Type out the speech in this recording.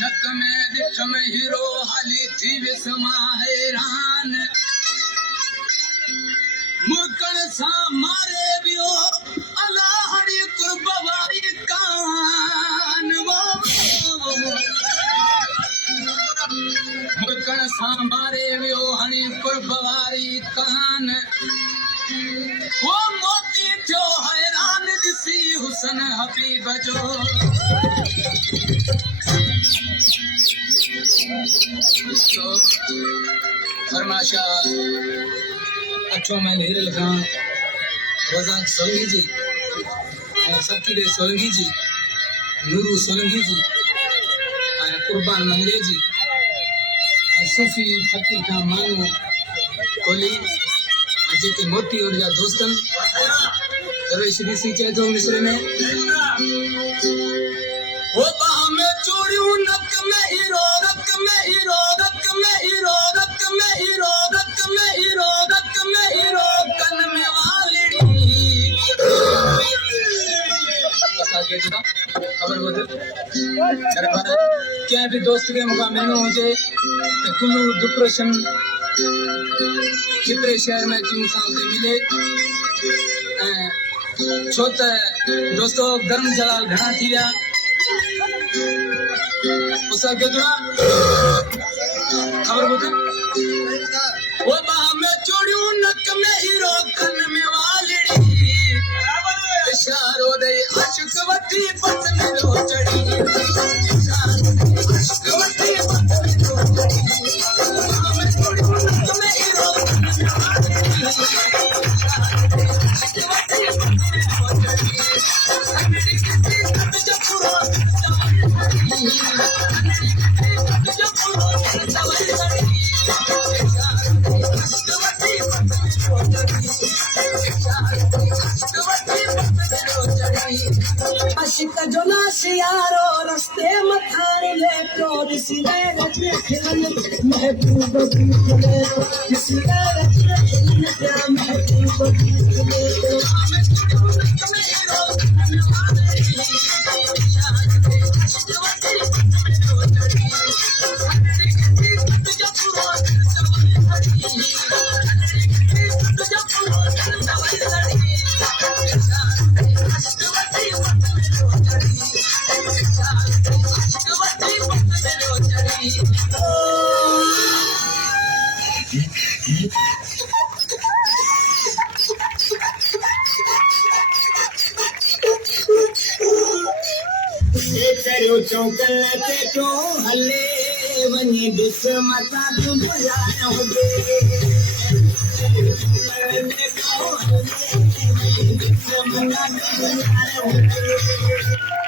नक में दिख में हीरो हाली थी विसमा हैरान मुकण सा मारे बियो अला हरी कुर्बानी कान मुकण सा मारे बियो हनी कुर्बानी कान वो मोती जो हैरान दिसी हुसन हबीब जो फरमाशा अच्छो मैं हीरे लगा वजान सोलंगी जी सकीरे सोलंगी जी नूरू सोलंगी जी कुर्बान मंगरे जी सूफी फकीर का मानो कोली जेके मोती और जा दोस्तन दरवेश ऋषि चेतो मिस्र में वो बाह में चूड़ियों नक में हीरो रक में हीरो रक में हीरो रक में हीरो रक में हीरो रक में हीरो कन में वाली बता के जरा खबर बदल अरे पर क्या भी दोस्त के मुका मैंने मुझे कुल्लू डिप्रेशन कितने शहर में इंसान से मिले छोटा दोस्तों गर्म जलाल घना थी गया उसका क्या खबर बता वो बाह में चोड़ियों नक में हीरो कन में वाली इशारो दे अशक वती पत में रो चढ़ी इशारो दे अशक वती पत में रो चढ़ी बाह में चोड़ियों नक में हीरो कन में वाली अशिक जो नाशियारो रस्ते मथारी ले तो दिसले रचने खिलन महबूब की ले तो दिसले रचने खिलन क्या महबूब की ले तो चौकल पे तो हले वनी दिस मता तुम बुलाए होगे पे तो हले वनी दिस मता तुम बुलाए होगे